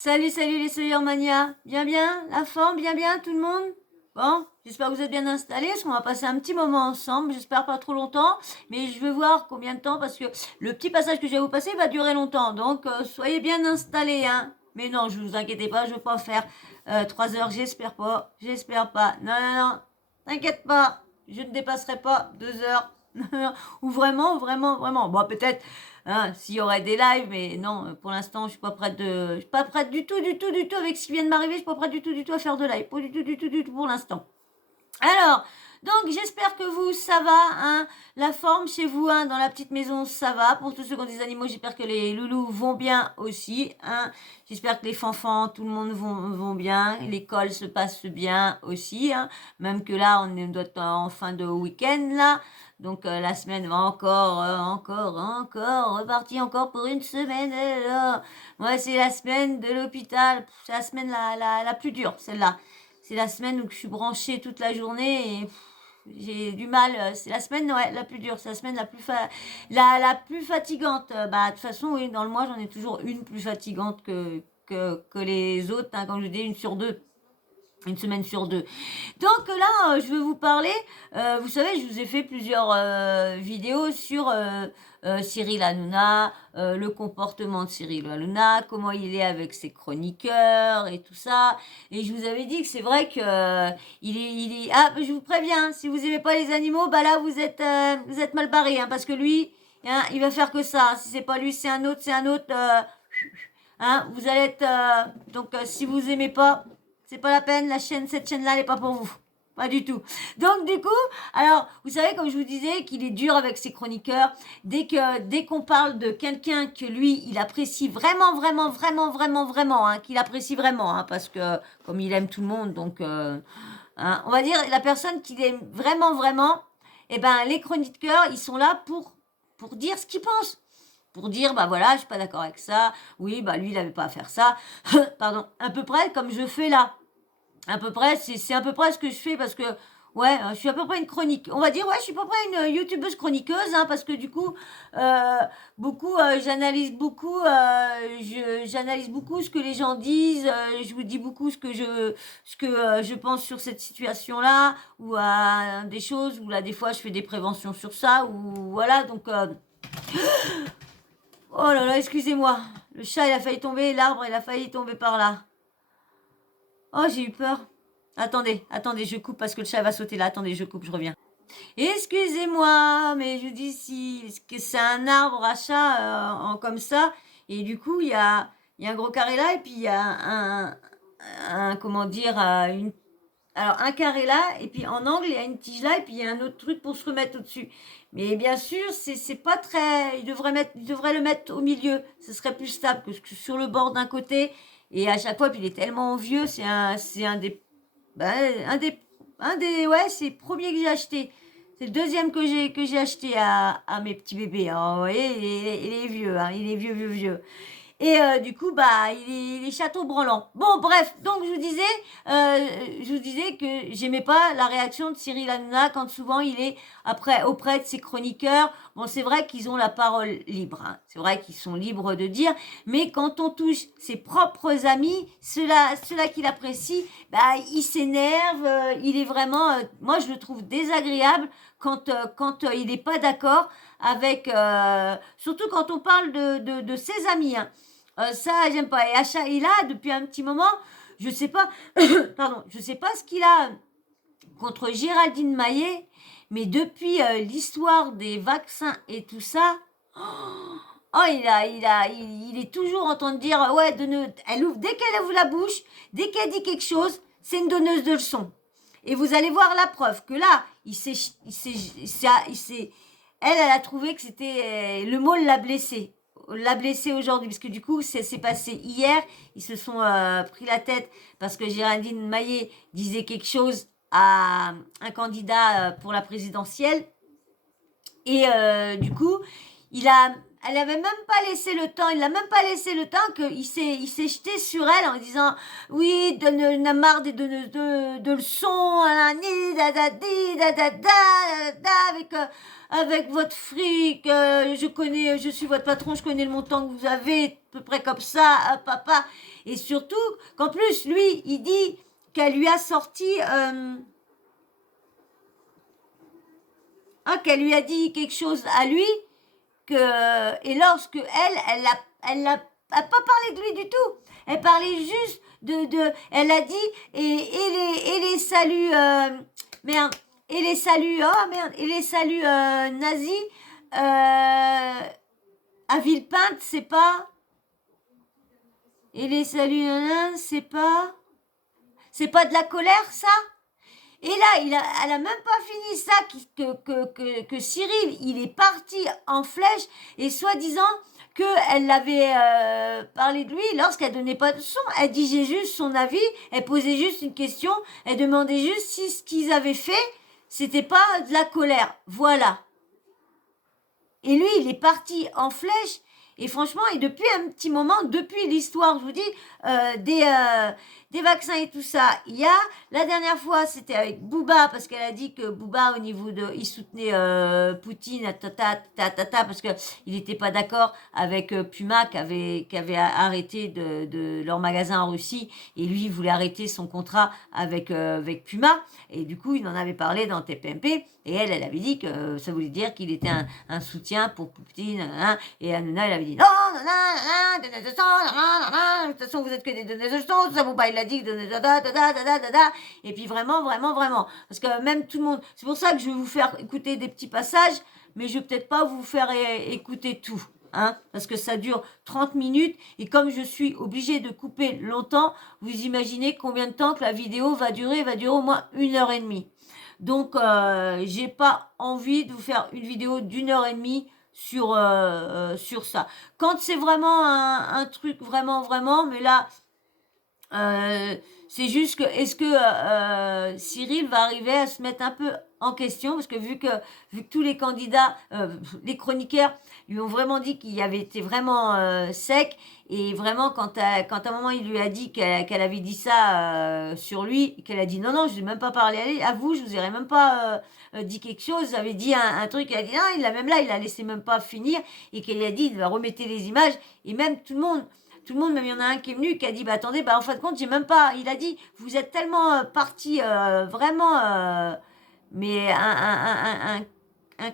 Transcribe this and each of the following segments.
Salut, salut les Soyermania. Bien, bien, la forme, bien, bien, tout le monde. Bon, j'espère que vous êtes bien installés, parce qu'on va passer un petit moment ensemble. J'espère pas trop longtemps, mais je veux voir combien de temps, parce que le petit passage que je vais vous passer va durer longtemps. Donc, soyez bien installés, hein. Mais non, je vous inquiétez pas, je veux pas faire 3 heures, j'espère pas. J'espère pas. Non, non, non, t'inquiète pas, je ne dépasserai pas 2 heures. Ou vraiment, vraiment, vraiment. Bon, peut-être hein, s'il y aurait des lives, mais non, pour l'instant, je suis pas prête du tout, du tout, du tout avec ce qui vient de m'arriver. Je suis pas prête du tout, du tout à faire de live, pas du tout, du tout, du tout pour l'instant. Alors, donc j'espère que vous, ça va, hein, la forme chez vous, hein, dans la petite maison, ça va. Pour tous ceux qui ont des animaux, j'espère que les loulous vont bien aussi, hein. J'espère que les fanfans, tout le monde vont bien. L'école se passe bien aussi, hein. Même que là, doit être en fin de week-end, là. Donc la semaine va encore repartir encore pour une semaine. Là. Moi, c'est la semaine de l'hôpital. C'est la semaine la plus dure, celle-là. C'est la semaine où je suis branchée toute la journée et j'ai du mal. C'est la semaine ouais, la plus dure. C'est la semaine la plus fatigante. Bah, de toute façon, oui, dans le mois, j'en ai toujours une plus fatigante que les autres. Hein, quand je dis une sur deux. Une semaine sur deux. Donc là, je vais vous parler. Vous savez, je vous ai fait plusieurs vidéos sur Cyril Hanouna, le comportement de Cyril Hanouna, comment il est avec ses chroniqueurs et tout ça. Et je vous avais dit que c'est vrai que Ah, je vous préviens, si vous aimez pas les animaux, bah là vous êtes mal barré, hein, parce que lui, hein, il va faire que ça. Si c'est pas lui, c'est un autre, c'est un autre. Hein, vous allez être donc si vous aimez pas, c'est pas la peine. Cette chaîne-là, elle est pas pour vous. Pas du tout. Donc du coup, alors vous savez comme je vous disais qu'il est dur avec ses chroniqueurs. Dès qu'on parle de quelqu'un que lui il apprécie vraiment, hein, qu'il apprécie vraiment, hein, parce que comme il aime tout le monde, donc hein, on va dire la personne qu'il aime vraiment, et ben les chroniqueurs ils sont là pour dire ce qu'ils pensent. Pour dire, bah voilà, je suis pas d'accord avec ça. Oui, bah lui, il avait pas à faire ça. Pardon. À peu près comme je fais là. À peu près, c'est à peu près ce que je fais parce que, ouais, je suis à peu près une chronique. On va dire, ouais, je suis à peu près une youtubeuse chroniqueuse, hein, parce que du coup, j'analyse beaucoup, j'analyse beaucoup ce que les gens disent. Je vous dis beaucoup ce que je pense sur cette situation-là, ou des choses où là, des fois, je fais des préventions sur ça, ou voilà, donc. Oh là là, excusez-moi. Le chat, il a failli tomber, l'arbre, il a failli tomber par là. Oh, j'ai eu peur. Attendez, je coupe parce que le chat va sauter là. Attendez, je coupe, je reviens. Excusez-moi, mais je dis si que c'est un arbre à chat comme ça. Et du coup, il y a un gros carré là et puis il y a comment dire, alors un carré là, et puis en angle, il y a une tige là, et puis il y a un autre truc pour se remettre au-dessus. Mais bien sûr, c'est pas très. Il devrait le mettre au milieu. Ce serait plus stable que sur le bord d'un côté. Et à chaque fois, puis il est tellement vieux, c'est un des, ouais, c'est le premier que j'ai acheté. C'est le deuxième que j'ai acheté à mes petits bébés. Hein. Vous voyez, il est vieux, hein, il est vieux. Et du coup, bah, il est château branlant. Bon, bref, donc je vous disais que j'aimais pas la réaction de Cyril Hanouna quand souvent il est auprès de ses chroniqueurs. Bon, c'est vrai qu'ils ont la parole libre, hein. C'est vrai qu'ils sont libres de dire, mais quand on touche ses propres amis, ceux-là qu'il apprécie, bah, il s'énerve. Il est vraiment, moi, je le trouve désagréable quand il n'est pas d'accord avec, surtout quand on parle de ses amis, hein. Ça, j'aime pas. Et là, depuis un petit moment, je sais pas, pardon, je sais pas ce qu'il a contre Géraldine Maillet, mais depuis l'histoire des vaccins et tout ça, oh, il est toujours en train de dire, ouais, elle ouvre, dès qu'elle ouvre la bouche, dès qu'elle dit quelque chose, c'est une donneuse de leçons. Et vous allez voir la preuve que là, elle a trouvé que c'était, le mot l'a blessé aujourd'hui, parce que du coup, c'est passé hier, ils se sont pris la tête parce que Géraldine Maillet disait quelque chose à un candidat pour la présidentielle, et du coup, il a elle avait même pas laissé le temps, il n'a même pas laissé le temps qu'il s'est jeté sur elle en disant oui, donne marre de leçons, avec votre fric, je suis votre patron, je connais le montant que vous avez, à peu près comme ça, papa. Et surtout, qu'en plus, lui, il dit qu'elle lui a sorti, qu'elle lui a dit quelque chose à lui, et lorsque elle a pas parlé de lui du tout. Elle parlait juste elle a dit, et les saluts, merde, et les saluts, et les saluts nazis, à Villepinte, c'est pas, et les saluts, c'est pas de la colère, ça? Et là, elle a même pas fini ça, que Cyril, il est parti en flèche, et soi-disant qu'elle l'avait parlé de lui lorsqu'elle donnait pas de son. Elle disait juste son avis, elle posait juste une question, elle demandait juste si ce qu'ils avaient fait, c'était pas de la colère. Voilà. Et lui, il est parti en flèche, et franchement, et depuis un petit moment, depuis l'histoire, je vous dis, des vaccins et tout ça, il y a, la dernière fois, c'était avec Booba, parce qu'elle a dit que Booba, au niveau il soutenait Poutine, parce que il n'était pas d'accord avec Puma, qui avait arrêté de leur magasin en Russie, et lui, il voulait arrêter son contrat avec Puma, et du coup, il en avait parlé dans TPMP, et elle avait dit que ça voulait dire qu'il était un soutien pour Poutine, et Hanouna, elle avait dit non, de toute façon, vous êtes que des donneuses de leçons, ça vous pas, il a dit, et puis vraiment, parce que même tout le monde, c'est pour ça que je vais vous faire écouter des petits passages, mais je vais peut-être pas vous faire écouter tout. Parce que ça dure 30 minutes et comme je suis obligée de couper longtemps, vous imaginez combien de temps que la vidéo va durer au moins 1h30. Donc, j'ai pas envie de vous faire une vidéo d'1h30 sur ça. Quand c'est vraiment un truc vraiment, mais là, c'est juste que est-ce que Cyril va arriver à se mettre un peu en question parce que vu que tous les candidats, les chroniqueurs lui ont vraiment dit qu'il avait été vraiment sec et vraiment quand à un moment il lui a dit qu'elle avait dit ça sur lui, qu'elle a dit non je n'ai même pas parlé à vous, je vous aurais même pas dit quelque chose, j'avais dit un truc, elle a dit non, il a laissé même pas finir et qu'elle a dit remettez les images et même tout le monde, même il y en a un qui est venu, qui a dit, bah attendez, bah en fin de compte, j'ai même pas, il a dit, vous êtes tellement parti vraiment, mais un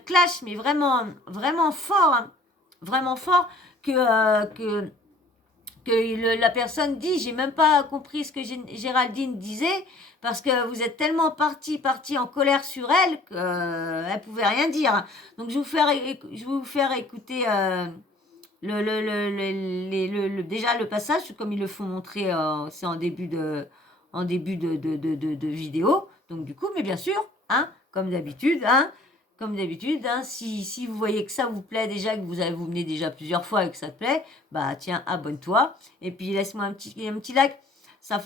clash, mais vraiment fort, vraiment fort, que la personne dit, j'ai même pas compris ce que Géraldine disait, parce que vous êtes tellement parti en colère sur elle, qu'elle pouvait rien dire. Donc je vais vous faire écouter... déjà le passage, comme ils le font montrer, c'est en début de vidéo. Donc du coup, mais bien sûr, comme d'habitude, si vous voyez que ça vous plaît déjà, que vous venez déjà plusieurs fois et que ça te plaît, bah tiens, abonne-toi. Et puis laisse-moi un petit like. Ça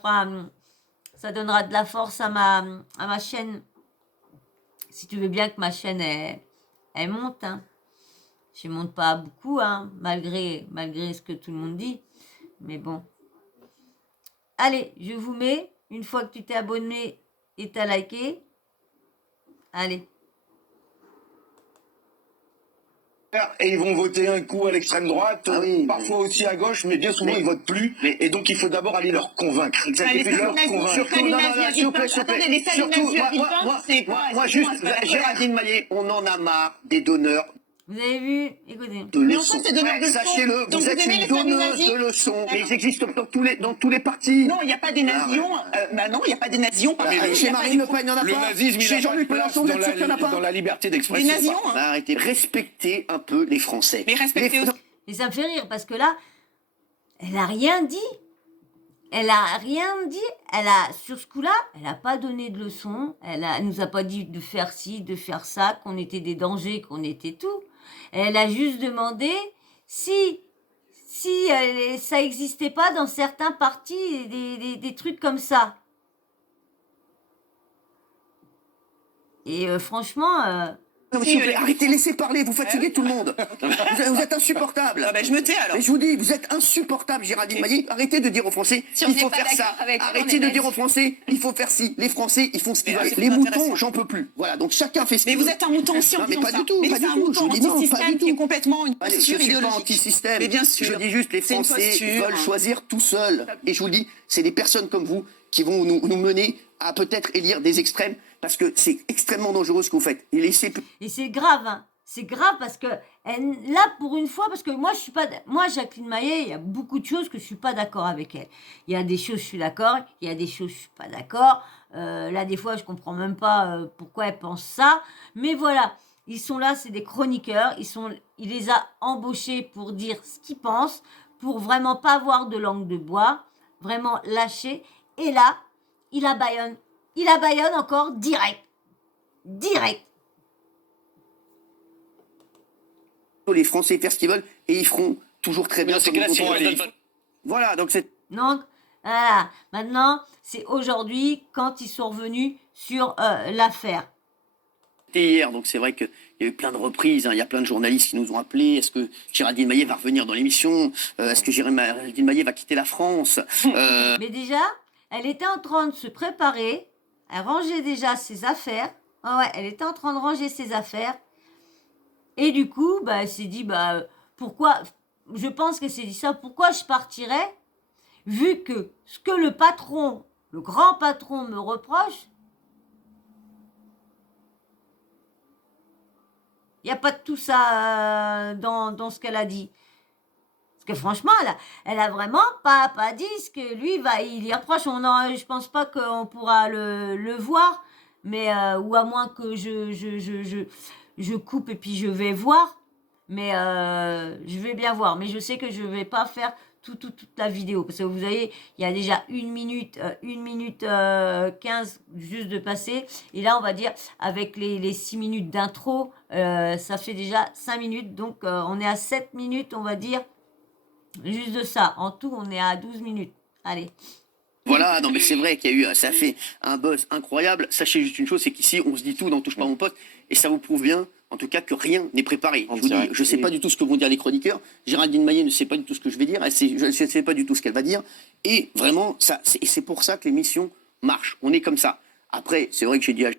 donnera de la force à ma chaîne. Si tu veux bien que ma chaîne elle monte, Je ne monte pas beaucoup, malgré ce que tout le monde dit. Mais bon. Allez, je vous mets, une fois que tu t'es abonné et t'as liké. Allez. Et ils vont voter un coup à l'extrême droite, parfois aussi à gauche, mais bien souvent ils votent plus. Et donc il faut d'abord aller leur convaincre. Moi juste, Géraldine Maillet, on en a marre des donneurs. Vous avez vu? Écoutez. De leçons. Sachez-le, vous êtes une donneuse de leçons. Mais ils existent dans tous les partis. Non, il n'y a pas des nazions. Non, il n'y a pas des nazions. Chez Marine Le Pen, il n'y en a pas. Le nazisme, chez Jean-Luc Mélenchon, vous êtes sûr qu'il n'y en a pas. Dans la liberté d'expression. Des nazions. Arrêtez, respectez un peu les Français. Mais respectez aussi. Et ça me fait rire parce que là, elle n'a rien dit. Sur ce coup-là, elle n'a pas donné de leçon. Elle nous a pas dit de faire ci, de faire ça, qu'on était des dangers, qu'on était tout. Elle a juste demandé si ça n'existait pas dans certains partis, des trucs comme ça. Et franchement, Non, mais s'il vous plaît, arrêtez, laissez parler, vous fatiguez tout le monde. Vous êtes insupportable. Ah ben, je me tais alors. Mais je vous dis, vous êtes insupportable, Géraldine Maillet. Arrêtez de dire aux Français, Si on il n'est faut pas faire ça. d'accord avec eux, on Arrêtez est de dire nazi. aux Français, il faut faire ci. Les Français, ils font ce qu'ils Mais veulent. c'est Les pas moutons, intéressant. j'en peux plus. Voilà, donc chacun fait ce Mais qu'il vous veut. êtes un mouton aussi en Non, mais disant pas ça. du tout, Mais pas c'est du un tout. mouton Je vous dis non, pas anti-système du qui est tout. complètement une Allez, posture je suis pas idéologique. anti-système. Mais bien sûr. Je dis juste, les C'est une Français posture. veulent choisir tout seuls. Et je vous le dis, c'est des personnes comme vous qui vont nous mener à peut-être élire des extrêmes, parce que c'est extrêmement dangereux ce que vous faites. Et laissez Et c'est grave, hein. C'est grave parce que là, pour une fois, parce que moi, je suis pas, moi, Jacqueline Maillet, il y a beaucoup de choses que je suis pas d'accord avec elle. Il y a des choses, je suis d'accord. Il y a des choses, je suis pas d'accord. Là, des fois, je comprends même pas pourquoi elle pense ça. Mais voilà, ils sont là, c'est des chroniqueurs. Il les a embauchés pour dire ce qu'ils pensent, pour vraiment pas avoir de langue de bois, vraiment lâcher. Et là, il abaillonne. Il abaillonne encore direct. Direct. les Français faire ce qu'ils veulent, et ils feront toujours très bien. Dans ces cas-là, si on leur donne pas- Voilà, donc c'est... Donc, voilà. Maintenant, c'est aujourd'hui quand ils sont revenus sur l'affaire. C'était hier, donc c'est vrai qu'il y a eu plein de reprises, hein. Il y a plein de journalistes qui nous ont appelés. Est-ce que Géraldine Maillet va revenir dans l'émission? Est-ce que Géraldine Maillet va quitter la France? Mais déjà, elle était en train de se préparer. Elle rangeait déjà ses affaires. Ah ouais, elle était en train de ranger ses affaires. Et du coup, bah, elle s'est dit, bah, pourquoi, je pense qu'elle s'est dit ça, pourquoi je partirais, vu que ce que le patron, le grand patron me reproche, il n'y a pas de tout ça dans ce qu'elle a dit. Parce que franchement, elle a vraiment pas dit ce que lui, il y reproche. Je pense pas qu'on pourra le voir, mais, ou à moins que je coupe et puis je vais voir. Mais je vais bien voir. Mais je sais que je vais pas faire toute la vidéo. Parce que vous voyez, il y a déjà 1 minute 15 juste de passer. Et là, on va dire, avec les 6 minutes d'intro, ça fait déjà 5 minutes. Donc, on est à 7 minutes, on va dire, juste de ça. En tout, on est à 12 minutes. Allez. Voilà, non mais c'est vrai qu'il y a eu, ça fait un buzz incroyable. Sachez juste une chose, c'est qu'ici, on se dit tout, n'en touche pas mon poste. Et ça vous prouve bien, en tout cas, que rien n'est préparé. Je vous dis, je ne sais pas du tout ce que vont dire les chroniqueurs. Géraldine Maillet ne sait pas du tout ce que je vais dire. Je ne sais pas du tout ce qu'elle va dire. Et vraiment, c'est pour ça que l'émission marche. On est comme ça. Après, c'est vrai que j'ai dit à...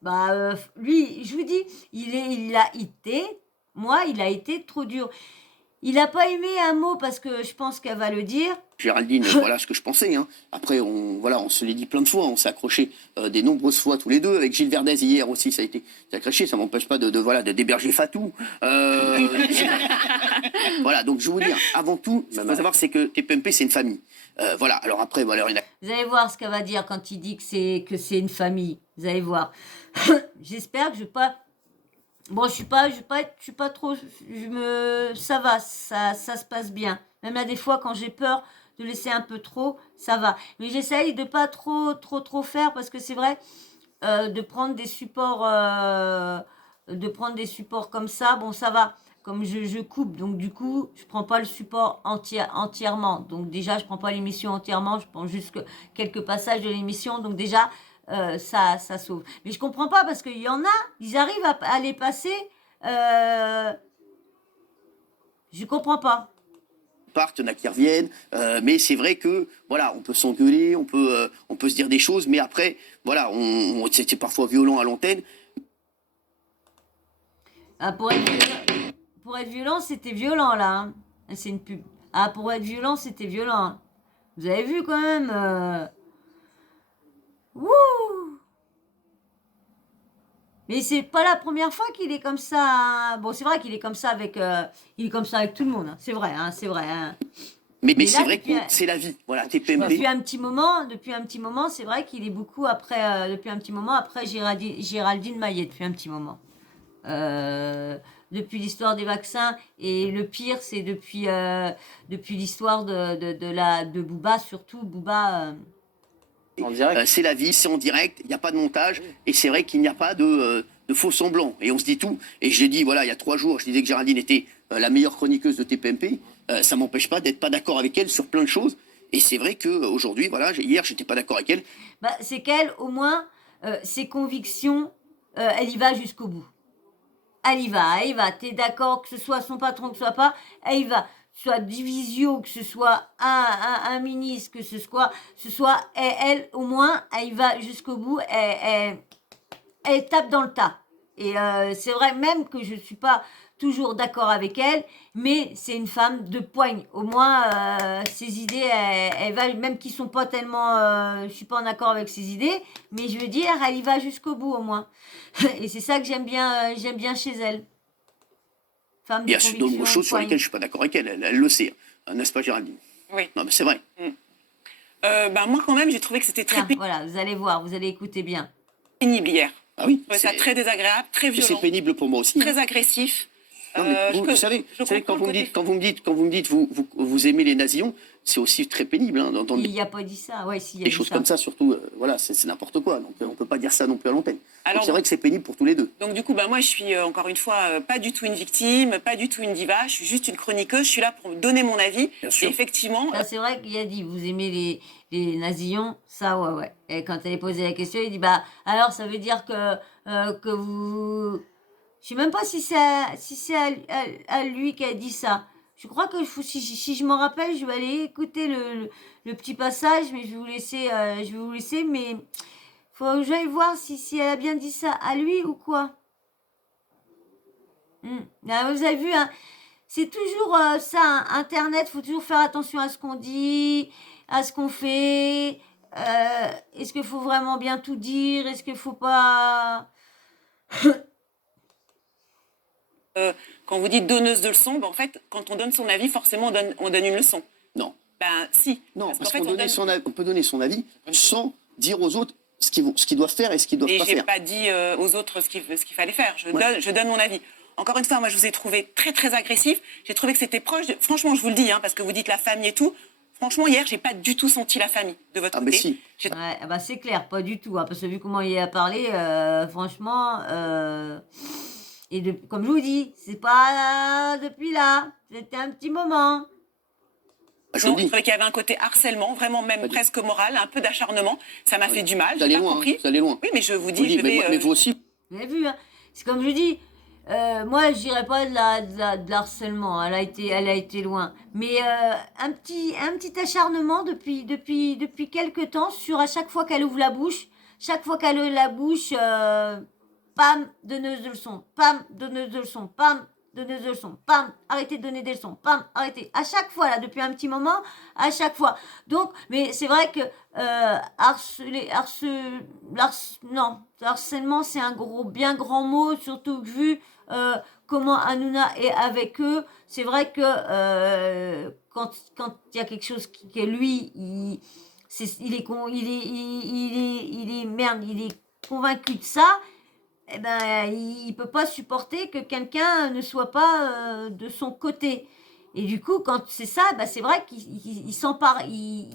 Bah, lui, je vous dis, il a été, moi, il a été trop dur. Il n'a pas aimé un mot parce que je pense qu'elle va le dire. Géraldine, voilà ce que je pensais. Hein. Après, on se l'est dit plein de fois. On s'est accroché des nombreuses fois tous les deux. Avec Gilles Verdez hier aussi, ça a été accroché. Ça m'empêche pas de d'héberger Fatou. Voilà. Donc je veux vous dire, avant tout, ce qu'il faut savoir, c'est que TPMP, c'est une famille. Voilà. Alors après, voilà. Vous allez voir ce qu'elle va dire quand il dit que c'est une famille. Vous allez voir. J'espère que je vais pas. Bon, je suis pas trop. Ça va, ça se passe bien. Même là, des fois, quand j'ai peur de laisser un peu trop, ça va. Mais j'essaye de pas trop faire parce que c'est vrai, de prendre des supports, comme ça. Bon, ça va. Comme je coupe, donc du coup, je prends pas le support entièrement. Donc déjà, je prends pas l'émission entièrement. Je prends juste quelques passages de l'émission. Donc déjà. Ça sauve. Mais je comprends pas parce qu'il y en a, ils arrivent à les passer. Je comprends pas. Partent, il y en a qui reviennent, mais c'est vrai que voilà, on peut s'engueuler, on peut se dire des choses, mais après, voilà, c'est parfois violent à l'antenne. Ah, pour être violent, c'était violent là. Hein. C'est une pub. Ah, pour être violent, c'était violent. Hein. Vous avez vu quand même. Wouh! Mais c'est pas la première fois qu'il est comme ça. Hein. Bon, c'est vrai qu'il est comme ça avec, tout le monde. Hein. C'est vrai, hein, c'est vrai. Hein. Mais là, c'est vrai que c'est la vie. Voilà, TPMP. Depuis un petit moment, c'est vrai qu'il est beaucoup après. Depuis un petit moment, après Géraldine Maillet. Depuis un petit moment. Depuis l'histoire des vaccins, et le pire, c'est depuis l'histoire de Booba, surtout Booba. C'est la vie, c'est en direct, il n'y a pas de montage, et c'est vrai qu'il n'y a pas de faux semblants. Et on se dit tout. Et je l'ai dit, voilà, il y a 3 jours, je disais que Géraldine était la meilleure chroniqueuse de TPMP. Ça m'empêche pas d'être pas d'accord avec elle sur plein de choses. Et c'est vrai qu'aujourd'hui, voilà, hier, j'étais pas d'accord avec elle. Bah, c'est qu'elle, au moins, ses convictions, elle y va jusqu'au bout. elle y va. T'es d'accord que ce soit son patron, que ce soit pas, elle y va. Que ce soit Divisio, que ce soit un ministre, que ce soit elle, au moins, elle y va jusqu'au bout, elle tape dans le tas. Et c'est vrai même que je ne suis pas toujours d'accord avec elle, mais c'est une femme de poigne. Au moins, ses idées, elle va, même qui sont pas tellement, je suis pas en accord avec ses idées, mais je veux dire, elle y va jusqu'au bout au moins. Et c'est ça que j'aime bien chez elle. Femme Il y de a d'autres conviction, choses sur poigne. lesquelles je suis pas d'accord avec elle. Elle le sait, n'est-ce pas, Géraldine? Oui. Non, mais c'est vrai. Moi, quand même, j'ai trouvé que c'était très Tiens, voilà, vous allez voir, vous allez écouter bien. pénible hier. Ah oui. Je trouvais ça très désagréable, très Et c'est violent, pénible pour moi aussi. hein. très agressif. Non, mais vous savez, quand vous me dites, vous aimez les nazillons, c'est aussi très pénible. Hein, dans Il n'y a pas dit ça. Ouais, si, il y a des dit choses ça. comme ça, surtout, voilà, c'est n'importe quoi. Donc, on peut pas dire ça non plus à l'antenne. Alors, Donc, c'est vrai que c'est pénible pour tous les deux. Donc du coup, moi je suis encore une fois pas du tout une victime, pas du tout une diva, je suis juste une chroniqueuse, je suis là pour donner mon avis. Bien sûr. Et effectivement, Ça, c'est vrai qu'il a dit, vous aimez les nazillons, ça, ouais. Et quand elle est posé la question, il dit, alors ça veut dire que vous... Je sais même pas si c'est à lui qui a dit ça. Je crois que si je m'en rappelle, je vais aller écouter le petit passage, mais je vais vous laisser, mais faut que j'aille voir si elle a bien dit ça à lui ou quoi. Là, vous avez vu, hein, c'est toujours ça, hein, Internet, faut toujours faire attention à ce qu'on dit, à ce qu'on fait. Est-ce qu'il faut vraiment bien tout dire? Est-ce qu'il faut pas... quand vous dites donneuse de leçons, en fait, quand on donne son avis, forcément on donne une leçon. Non. Si. Non, parce qu'en qu'on fait, on peut donner son avis sans dire aux autres ce qu'ils doivent faire et ce qu'ils doivent Et pas j'ai faire. pas dit aux autres ce qu'il fallait faire. Je donne mon avis. Encore une fois, moi, je vous ai trouvé très, très agressif. J'ai trouvé que c'était proche. Franchement, je vous le dis, hein, parce que vous dites la famille et tout. Franchement, hier, j'ai pas du tout senti la famille de votre Ah, côté. mais si. Ouais, c'est clair, pas du tout, hein, parce que vu comment il a parlé, franchement, comme je vous dis, c'est pas depuis là, c'était un petit moment. Je Non, vous le je dis. trouvais qu'il y avait un côté harcèlement, vraiment même Pas du- presque moral, un peu d'acharnement. Ça m'a fait du mal. Vous J'ai allez pas loin. compris. Hein, vous allez loin. Oui, mais je vous Je dis, vous le dis, je vais. mais vous aussi. Vous avez vu, hein, c'est comme je dis, moi je dirais pas de l'harcèlement, elle a été loin, mais un petit acharnement depuis quelques temps sur à chaque fois qu'elle ouvre la bouche, pam, donneuse de leçons, pam, donneuse de leçons, pam, donneuse de leçons, pam, arrêtez de donner des leçons, pam, arrêtez. À chaque fois, là, depuis un petit moment, à chaque fois. Donc, mais c'est vrai que non, harcèlement, c'est un bien grand mot, surtout vu comment Hanouna est avec eux. C'est vrai que quand il y a quelque chose qui est lui, il est convaincu de ça. Eh ben, il peut pas supporter que quelqu'un ne soit pas de son côté. Et du coup, quand c'est ça, c'est vrai qu'il s'empare. Et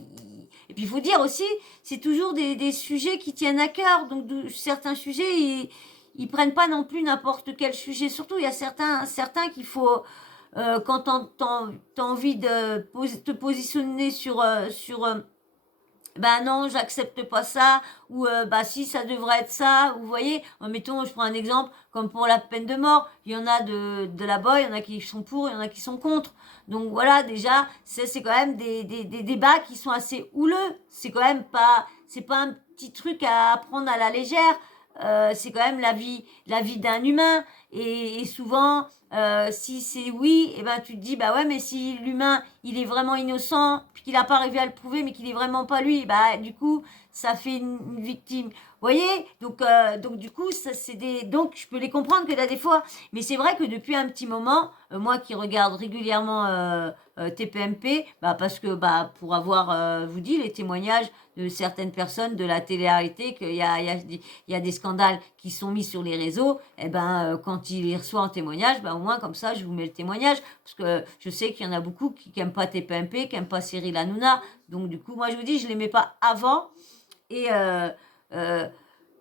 puis, il faut dire aussi, c'est toujours des sujets qui tiennent à cœur. Donc, certains sujets, ils prennent pas non plus n'importe quel sujet. Surtout, il y a certains qu'il faut, quand t'as envie de te positionner sur non, j'accepte pas ça, ou si, ça devrait être ça, vous voyez, mettons, je prends un exemple, comme pour la peine de mort, il y en a de là-bas, il y en a qui sont pour, il y en a qui sont contre, donc voilà, déjà, c'est quand même des débats qui sont assez houleux, c'est pas un petit truc à prendre à la légère, c'est quand même la vie d'un humain, et souvent, si c'est oui, et tu te dis, ouais, mais si l'humain, il est vraiment innocent, puis qu'il n'a pas arrivé à le prouver, mais qu'il est vraiment pas lui, du coup, ça fait une victime. Vous voyez, donc du coup, donc je peux les comprendre que là, des fois, mais c'est vrai que depuis un petit moment, moi qui regarde régulièrement TPMP, parce que pour avoir, vous dit, les témoignages de certaines personnes de la télé-réalité, qu'il y a des scandales qui sont mis sur les réseaux, et quand il les reçoit en témoignage, au moins comme ça, je vous mets le témoignage, parce que je sais qu'il y en a beaucoup qui n'aiment pas TPMP, qui n'aiment pas Cyril Hanouna, donc du coup, moi je vous dis, je ne l'aimais pas avant, et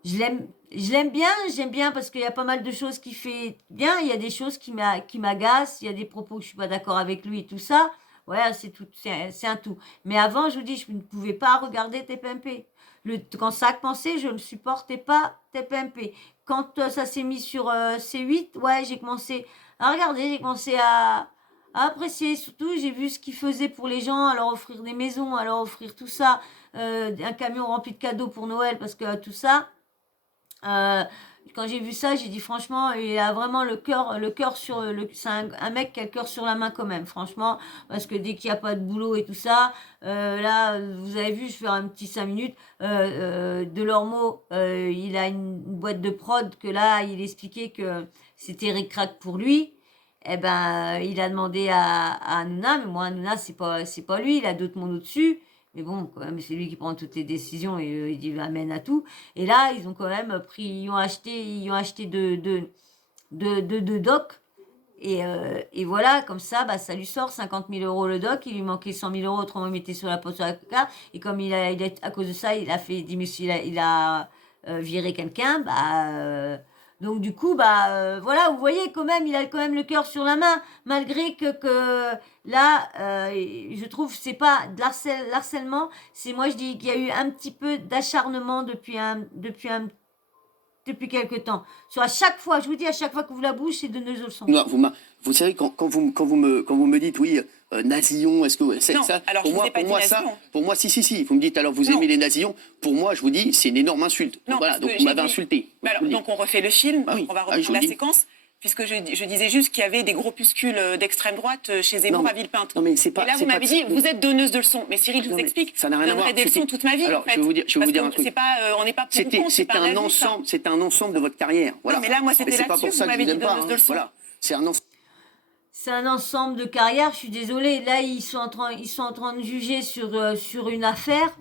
je l'aime bien, j'aime bien parce qu'il y a pas mal de choses qu'il fait bien, il y a des choses qui m'agacent, il y a des propos que je suis pas d'accord avec lui et tout ça. Ouais, c'est tout, c'est un tout. Mais avant, je vous dis, je ne pouvais pas regarder TPMP. Quand ça a commencé, je ne supportais pas TPMP. Quand ça s'est mis sur C8, ouais, j'ai commencé à regarder, j'ai commencé à apprécier. Surtout, j'ai vu ce qu'ils faisaient pour les gens, à leur offrir des maisons, à leur offrir tout ça, un camion rempli de cadeaux pour Noël, parce que tout ça. Euh, Quand j'ai vu ça, j'ai dit franchement, il a vraiment le cœur sur c'est un mec qui a le cœur sur la main quand même, franchement, parce que dès qu'il n'y a pas de boulot et tout ça, là, vous avez vu, je vais faire un petit 5 minutes, de leurs mots, il a une boîte de prod que là, il expliquait que c'était ric-rac pour lui. Eh ben, il a demandé à Hanouna, mais moi, Hanouna, c'est pas lui, il a d'autres mondes au-dessus. Mais bon, quand même, c'est lui qui prend toutes les décisions et il dit amène à tout. Et là, ils ont quand même pris, ils ont acheté deux docs. Et voilà, comme ça, bah, ça lui sort 50 000 euros le doc. Il lui manquait 100 000 euros, autrement il mettait sur la poste sur la carte. Et comme à cause de ça, il a fait viré quelqu'un. Donc du coup, voilà, vous voyez quand même, il a quand même le cœur sur la main, malgré que là, je trouve c'est pas de l'harcèlement, c'est moi je dis qu'il y a eu un petit peu d'acharnement depuis quelque temps. Sur à chaque fois, je vous dis à chaque fois que vous la bouche, c'est donneuse de leçons. Non, vous savez, quand vous me dites, oui, nasillon, est-ce que c'est Non, ça alors je vous ai pas dit nasillon. pour moi, si. Vous me dites, alors vous Non. aimez les nasillons. Pour moi, je vous dis, c'est une énorme insulte. Non, Voilà, parce donc que vous m'avez j'ai dit- insulté. Mais alors, donc on refait le film, Ah oui. on va Ah oui, reprendre je vous la dis. séquence, puisque je disais juste qu'il y avait des groupuscules d'extrême droite chez Zemmour Non, à Villepinte. non, mais c'est pas- Et là, c'est vous pas m'avez de- dit, vous êtes donneuse de leçons. Mais Cyril, je Non, vous mais explique, ça n'a rien je à voir. donnerai des leçons toute ma vie, Alors, en fait. je vais vous dire Parce un que truc. c'est pas, on n'est pas pour ou contre, c'est pas réaliste, hein. C'est un ensemble de votre carrière. Voilà. mais là, moi, c'était Mais c'est pas là-dessus pour que ça vous que je m'avez vous dit aime pas. donneuse de leçons. Voilà. C'est un ensemble. C'est un ensemble de carrières, je suis désolée. Là, ils sont en train de juger sur une affaire.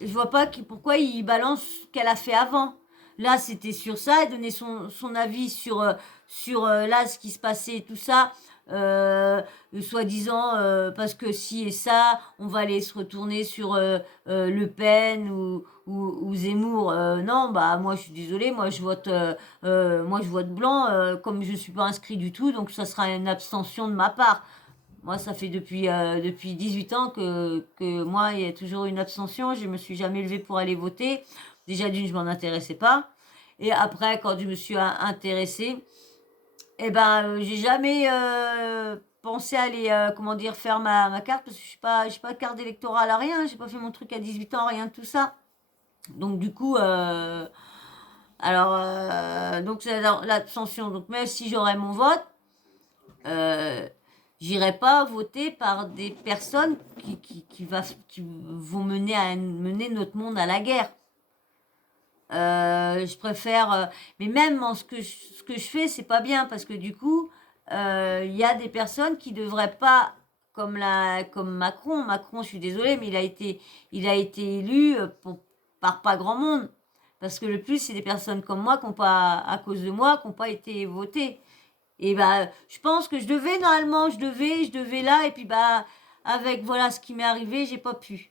Je vois pas pourquoi ils balancent ce qu'elle a fait avant. Là, c'était sur ça, elle donnait son avis sur là, ce qui se passait et tout ça. Soi-disant, parce que si et ça, on va aller se retourner sur Le Pen ou Zemmour. Non, moi, je suis désolée, moi, je vote blanc, comme je suis pas inscrit du tout, donc ça sera une abstention de ma part. Moi, ça fait depuis 18 ans que moi, il y a toujours une abstention. Je me suis jamais levée pour aller voter. Déjà, d'une, je m'en intéressais pas. Et après, quand je me suis intéressée, eh ben, j'ai jamais pensé à aller, comment dire, faire ma carte parce que j'ai pas de carte électorale à rien. J'ai pas fait mon truc à 18 ans, rien de tout ça. Donc, du coup, donc c'est l'abstention. Donc, même si j'aurais mon vote, j'irai pas voter par des personnes qui vont mener notre monde à la guerre. Je préfère, mais même ce que je fais, c'est pas bien parce que du coup, il y a des personnes qui devraient pas, comme Macron. Macron, je suis désolée, mais il a été élu par pas grand monde. Parce que le plus, c'est des personnes comme moi qui n'ont pas, à cause de moi, qui n'ont pas été votées. Et je pense que normalement, je devais là, et puis avec voilà ce qui m'est arrivé, j'ai pas pu.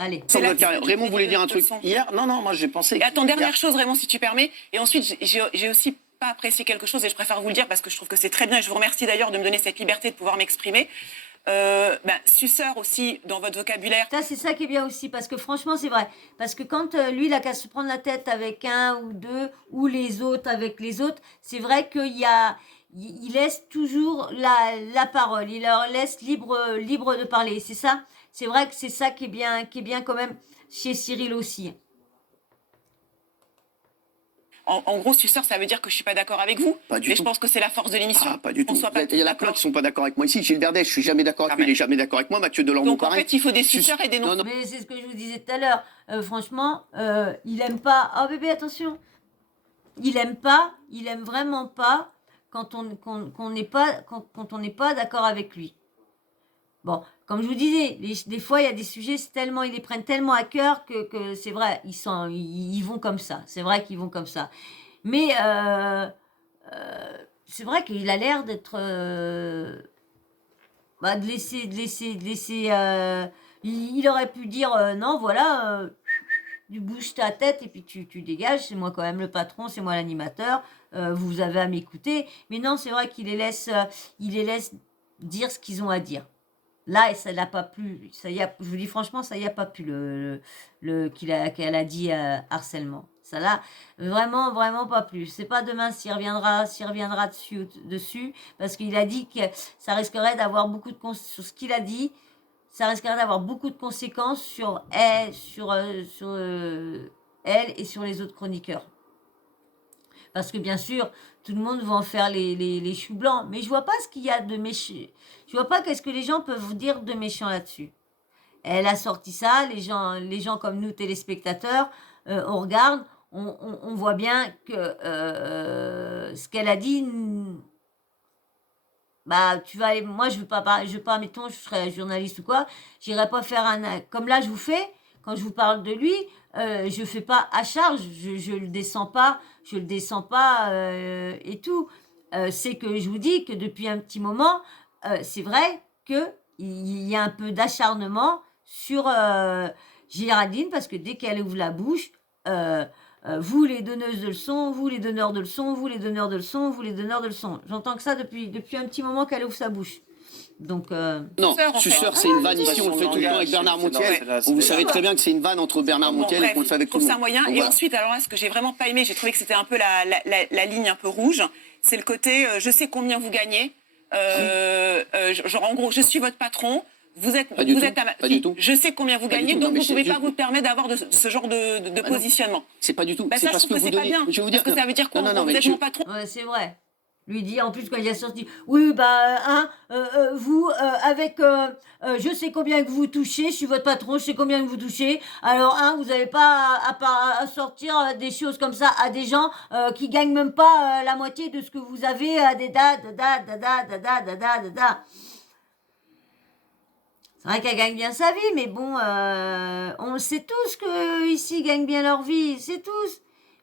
Allez. C'est là- Raymond voulait dire un truc. Hier, non, moi j'ai pensé. Et attends, dernière chose, Raymond, si tu permets. Et ensuite, j'ai aussi pas apprécié quelque chose et je préfère vous le dire parce que je trouve que c'est très bien. Et je vous remercie d'ailleurs de me donner cette liberté de pouvoir m'exprimer. Suceur aussi dans votre vocabulaire. Ça, c'est ça qui est bien aussi, parce que franchement, c'est vrai. Parce que quand lui, il a qu'à se prendre la tête avec un ou deux, ou les autres avec les autres, c'est vrai il laisse toujours la parole. Il leur laisse libre de parler. C'est ça. C'est vrai que c'est ça qui est bien quand même chez Cyril aussi. En gros, suceur, ça veut dire que je suis pas d'accord avec vous. Pas du mais tout. je pense que c'est la force de l'émission. Ah, pas du qu'on tout. soit pas Il y en a tous plein d'accord. qui sont pas d'accord avec moi ici. Gilles Verdez, je suis jamais d'accord avec lui, il est jamais d'accord avec moi. Mathieu Delormeau, Donc en pareil. fait, il faut des suceurs et des non. Non, non. Mais c'est ce que je vous disais tout à l'heure. Franchement, il aime pas. Oh bébé, attention. Il aime vraiment pas quand on n'est pas d'accord avec lui. Bon, comme je vous disais, des fois, il y a des sujets, ils les prennent tellement à cœur que c'est vrai, ils vont comme ça. C'est vrai qu'ils vont comme ça. Mais c'est vrai qu'il a l'air d'être... de laisser... il aurait pu dire, non, voilà, tu bouges ta tête et puis tu dégages, c'est moi quand même le patron, c'est moi l'animateur, vous avez à m'écouter. Mais non, c'est vrai qu'il les laisse dire ce qu'ils ont à dire. Là, ça l'a pas plu. Je vous dis franchement, ça y a pas plu qu'elle a dit harcèlement. Ça l'a vraiment, vraiment pas plu. Je sais pas demain s'il reviendra dessus, parce qu'il a dit que ça risquerait d'avoir beaucoup de sur ce qu'il a dit, ça risquerait d'avoir beaucoup de conséquences sur elle, elle et sur les autres chroniqueurs. Parce que bien sûr, tout le monde va en faire les choux blancs. Mais je vois pas ce qu'il y a de méchant. Je vois pas qu'est-ce que les gens peuvent dire de méchant là-dessus. Elle a sorti ça, les gens comme nous, téléspectateurs, on regarde, on voit bien que ce qu'elle a dit, bah tu vas aller, moi je veux pas, mettons, je serais journaliste ou quoi, j'irai pas faire comme là je vous fais, quand je vous parle de lui, je fais pas à charge, je le descends pas, et tout. C'est que je vous dis que depuis un petit moment, c'est vrai que il y a un peu d'acharnement sur Géraldine, parce que dès qu'elle ouvre la bouche, vous les donneuses de leçons, vous les donneurs de leçons, vous les donneurs de leçons, vous les donneurs de leçons. J'entends que ça depuis un petit moment qu'elle ouvre sa bouche. Donc non, je suis sûr, c'est une vanne ici, on le fait tout le temps avec Bernard Montiel. Vous savez très bien que c'est une vanne entre Bernard Montiel et qu'on le fait avec tout le monde. C'est un moyen. Et ensuite, alors là, ce que j'ai vraiment pas aimé, j'ai trouvé que c'était un peu la ligne un peu rouge, c'est le côté je sais combien vous gagnez. Genre en gros, je suis votre patron. Vous êtes je sais combien vous gagnez, donc vous ne pouvez pas vous permettre d'avoir ce genre de positionnement. C'est pas du tout. C'est parce que vous donnez. Je vais vous dire que ça veut dire quoi, vous êtes mon patron. Ouais, c'est vrai. Lui dit en plus quand il a sorti, oui vous avec je sais combien que vous touchez, je suis votre patron, je sais combien que vous touchez. Alors vous n'avez pas à sortir des choses comme ça à des gens qui gagnent même pas la moitié de ce que vous avez à des da. C'est vrai qu'elle gagne bien sa vie, mais bon, on le sait tous que ici gagnent bien leur vie, c'est tous.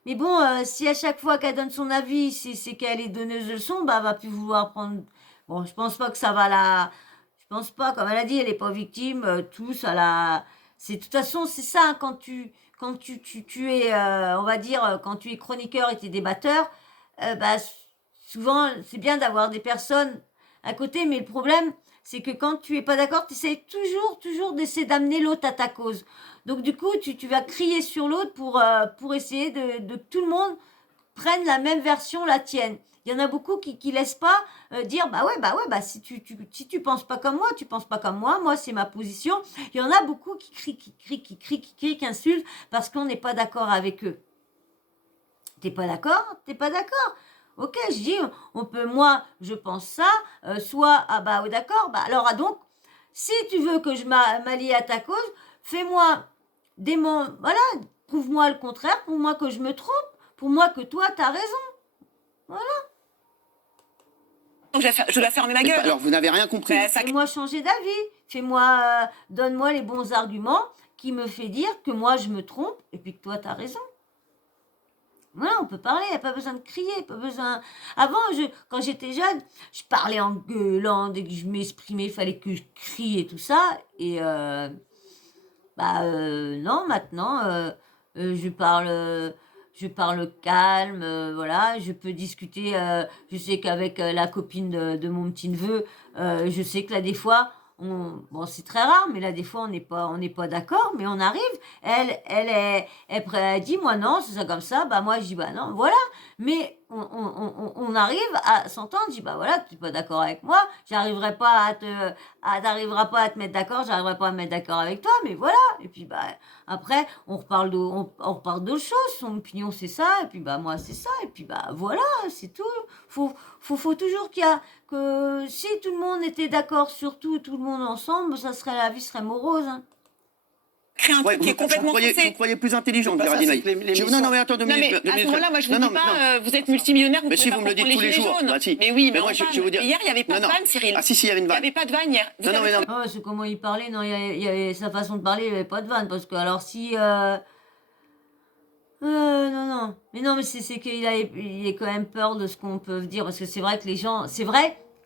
Mais bon, si à chaque fois qu'elle donne son avis, c'est qu'elle est donneuse de leçons, bah, elle va plus vouloir prendre. Bon, je pense pas que ça va la. Je pense pas, comme elle a dit, elle est pas victime, tous à la. C'est de toute façon, c'est ça, hein, quand tu es, on va dire, quand tu es chroniqueur et tu es débatteur, bah, souvent, c'est bien d'avoir des personnes à côté, mais le problème, c'est que quand tu es pas d'accord, tu essaies toujours d'essayer d'amener l'autre à ta cause. Donc du coup, tu vas crier sur l'autre pour essayer de que tout le monde prenne la même version, la tienne. Il y en a beaucoup qui laissent pas dire bah ouais si tu penses pas comme moi, tu penses pas comme moi c'est ma position. Il y en a beaucoup qui crient, qui insultent parce qu'on n'est pas d'accord avec eux. T'es pas d'accord? Ok, je dis, on peut, moi, je pense ça, soit, d'accord, alors, donc, si tu veux que je m'allie à ta cause, fais-moi voilà, prouve-moi le contraire, prouve-moi que je me trompe, prouve-moi que toi, t'as raison. Voilà. Donc, je dois fermer ma gueule. Alors, vous n'avez rien compris. Fais-moi changer d'avis, donne-moi les bons arguments qui me fait dire que moi, je me trompe, et puis que toi, t'as raison. Voilà, on peut parler, il n'y a pas besoin de crier, pas besoin... Avant, quand j'étais jeune, je parlais en gueulant, dès que je m'exprimais, il fallait que je crie et tout ça. Et non, maintenant, je parle calme, voilà, je peux discuter, je sais qu'avec la copine de mon petit-neveu, je sais que là, des fois... Bon, c'est très rare, mais là, des fois, on n'est pas d'accord, mais on arrive. Elle dit, moi, non, c'est ça comme ça. Bah, moi, je dis, bah, non, voilà. Mais on arrive à s'entendre. Je dis, bah, voilà, tu n'es pas d'accord avec moi. J'arriverai pas t'arriveras pas à te mettre d'accord. J'arriverai pas à me mettre d'accord avec toi, mais voilà. Et puis, bah, après, on reparle d'autres choses. Son opinion, c'est ça. Et puis, bah, moi, c'est ça. Et puis, bah, voilà, c'est tout. Faut toujours que si tout le monde était d'accord sur tout le monde ensemble, la vie serait morose. Hein. Créer un truc qui est complètement faussé. Vous croyez plus intelligente, Géraldine Naillaud. Non, mais attends 2 minutes. Non, mais à ce moment-là, moi, je vous dis pas, vous êtes multimillionnaire, vous mais pouvez si, pas vous me le dites tous les jours. Bah, si. Mais oui, mais moi, je vous dire... Hier, il n'y avait pas de vanne, Cyril. Ah si, il y avait une vanne. Il n'y avait pas de vanne hier. Non, c'est comment il parlait. Non, il y avait sa façon de parler, il n'y avait pas de vanne. Parce que, alors, si... non. Mais c'est qu'il a quand même peur de ce qu'on peut dire. Parce que c'est vrai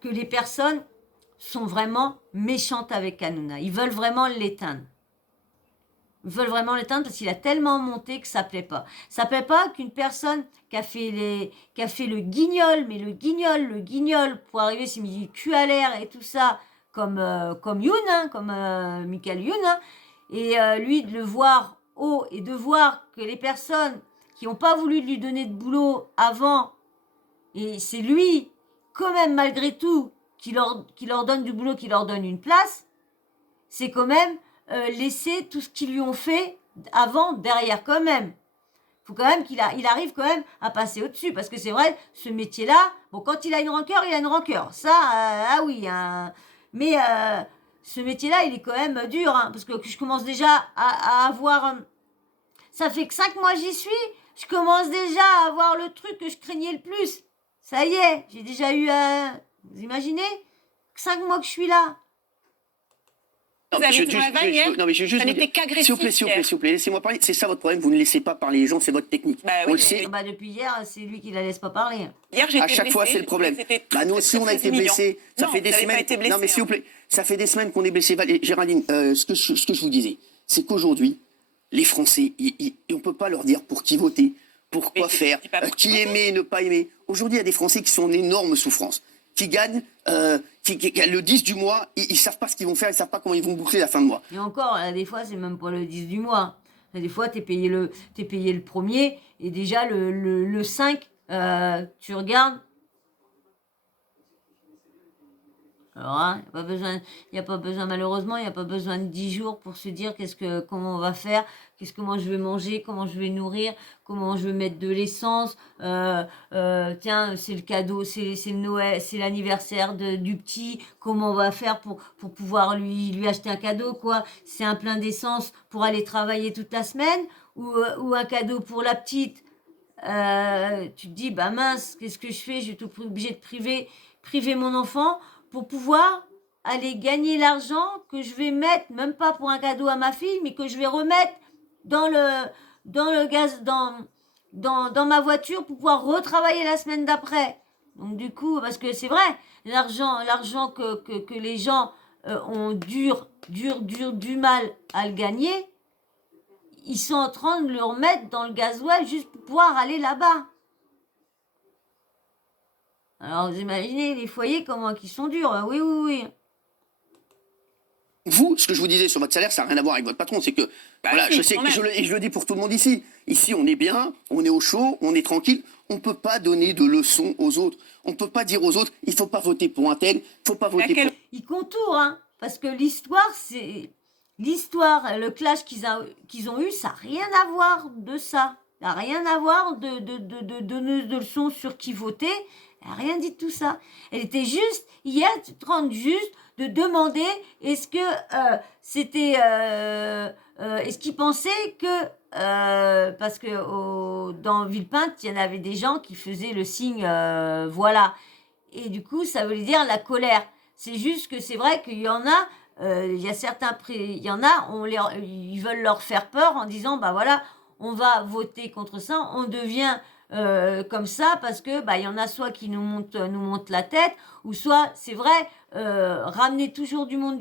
que les personnes sont vraiment méchantes avec Hanouna. Ils veulent vraiment l'éteindre. Parce qu'il a tellement monté que ça plaît pas. Ça plaît pas qu'une personne qui a fait le guignol, mais le guignol, pour arriver, s'il me dit cul à l'air et tout ça, comme Youn, hein, comme Michael Youn, hein, et lui de le voir haut et de voir que les personnes qui n'ont pas voulu lui donner de boulot avant, et c'est lui, quand même malgré tout, qui leur donne du boulot, qui leur donne une place, c'est quand même laisser tout ce qu'ils lui ont fait avant, derrière quand même. Faut quand même qu'il arrive quand même à passer au-dessus, parce que c'est vrai, ce métier-là, bon, quand il a une rancœur, il a une rancœur. Ça, ah oui, hein. Mais ce métier-là, il est quand même dur, hein, parce que je commence déjà à avoir... ça fait que 5 mois j'y suis, je commence déjà à avoir le truc que je craignais le plus. Ça y est, j'ai déjà eu... vous imaginez 5 mois que je suis là. Vous avez été dans la vanne hier, non, mais ça n'était qu'agressif. S'il vous plaît, laissez-moi parler. C'est ça votre problème, vous ne laissez pas parler les gens, c'est votre technique. Bah, On oui, le sait. Bah, depuis hier, c'est lui qui la laisse pas parler. Hier, j'ai été À chaque fois, blessée, c'est le problème. c'était Bah, nous aussi, on a été blessés. Ça Non, fait des vous avez semaines. pas été blessé, Non, mais s'il vous hein. plaît, ça fait des semaines qu'on est blessés. Géraldine, ce que je vous disais, c'est qu'aujourd'hui, les Français, on ne peut pas leur dire pour qui voter, pour quoi faire, qui aimer, ne pas aimer. Aujourd'hui, il y a des Français qui sont en énorme souffrance, qui gagnent le 10 du mois, ils ne savent pas ce qu'ils vont faire, ils ne savent pas comment ils vont boucler la fin de mois. Et encore, là, des fois, c'est même pas le 10 du mois. Là, des fois, t'es payé le premier, et déjà le 5, tu regardes. Alors, il n'y a pas besoin, malheureusement, il n'y a pas besoin de 10 jours pour se dire comment on va faire, comment je vais manger, comment je vais nourrir, comment je vais mettre de l'essence. Tiens, c'est le cadeau, c'est le Noël, c'est l'anniversaire du petit, comment on va faire pour pouvoir lui acheter un cadeau, quoi. C'est un plein d'essence pour aller travailler toute la semaine, ou un cadeau pour la petite. Tu te dis, bah mince, qu'est-ce que je fais? Je vais être obligée de priver mon enfant pour pouvoir aller gagner l'argent que je vais mettre, même pas pour un cadeau à ma fille, mais que je vais remettre dans le gaz, dans ma voiture pour pouvoir retravailler la semaine d'après. Donc du coup, parce que c'est vrai, l'argent que les gens ont du mal à le gagner, ils sont en train de le remettre dans le gasoil juste pour pouvoir aller là-bas. Alors, vous imaginez les foyers, comment ils sont durs. Oui, oui, oui. Vous, ce que je vous disais sur votre salaire, ça n'a rien à voir avec votre patron. C'est que, voilà, si, je sais que je le dis pour tout le monde ici. Ici, on est bien, on est au chaud, on est tranquille. On ne peut pas donner de leçons aux autres. On ne peut pas dire aux autres, il ne faut pas voter pour un tel, il ne faut pas voter pour... Ils contournent, hein, parce que l'histoire, c'est... L'histoire, le clash qu'ils ont eu, ça n'a rien à voir de ça. Ça n'a rien à voir de donner de leçons sur qui voter. Elle n'a rien dit de tout ça. Elle était juste, hier, juste de demander est-ce que c'était... est-ce qu'ils pensaient que... parce que dans Villepinte, il y en avait des gens qui faisaient le signe voilà. Et du coup, ça veut dire la colère. C'est juste que c'est vrai qu'il y en a... il y a certains... il y en a, ils veulent leur faire peur en disant, bah voilà, on va voter contre ça, on devient... comme ça parce que il y en a soit qui nous montent la tête, ou soit c'est vrai ramener toujours du monde,